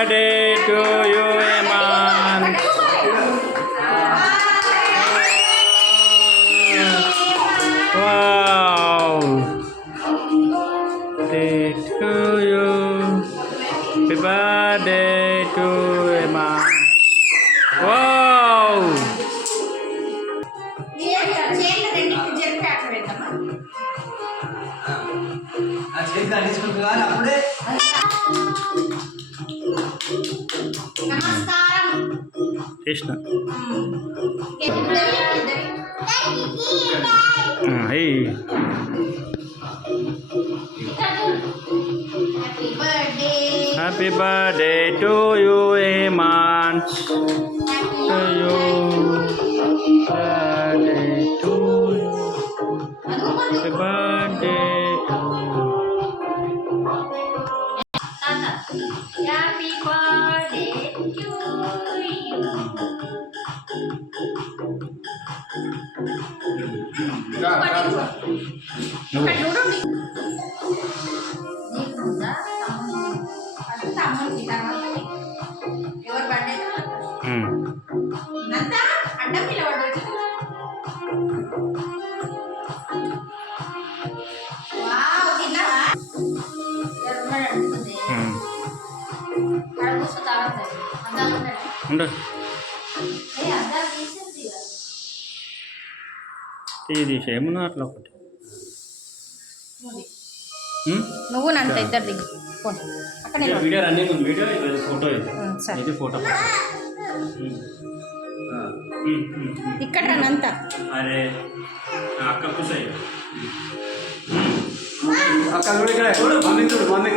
Birthday to you Hemanth. Wow, to you, happy birthday to Hemanth. Wow, అప్పుడే Krishna happy birthday to you Hemanth. To you, birthday to you, happy birthday to you. Happy birthday to you. ఇక్కడ చూడండి. నీకుందా first తమ్ముడికి తర్వాత ఎవరు birthday నంతా అడ్డం పిలవడు. Wow, తిన్నావా? ఎవరు అడుగుతుంది ఉండు, ఇది ఏమన్నా అట్లా ఒకటి. నువ్వు నంత ఇద్దరిది అక్కడ వీడియో రన్నింగ్ ఉంది. వీడియో ఫోటో ఇది ఫోటో. ఇక్కడ నంత అరే అక్క కూర్చో. అక్కడ చూడు, ఇక్కడ చూడు, మమ్మీ చూడు, మమ్మీ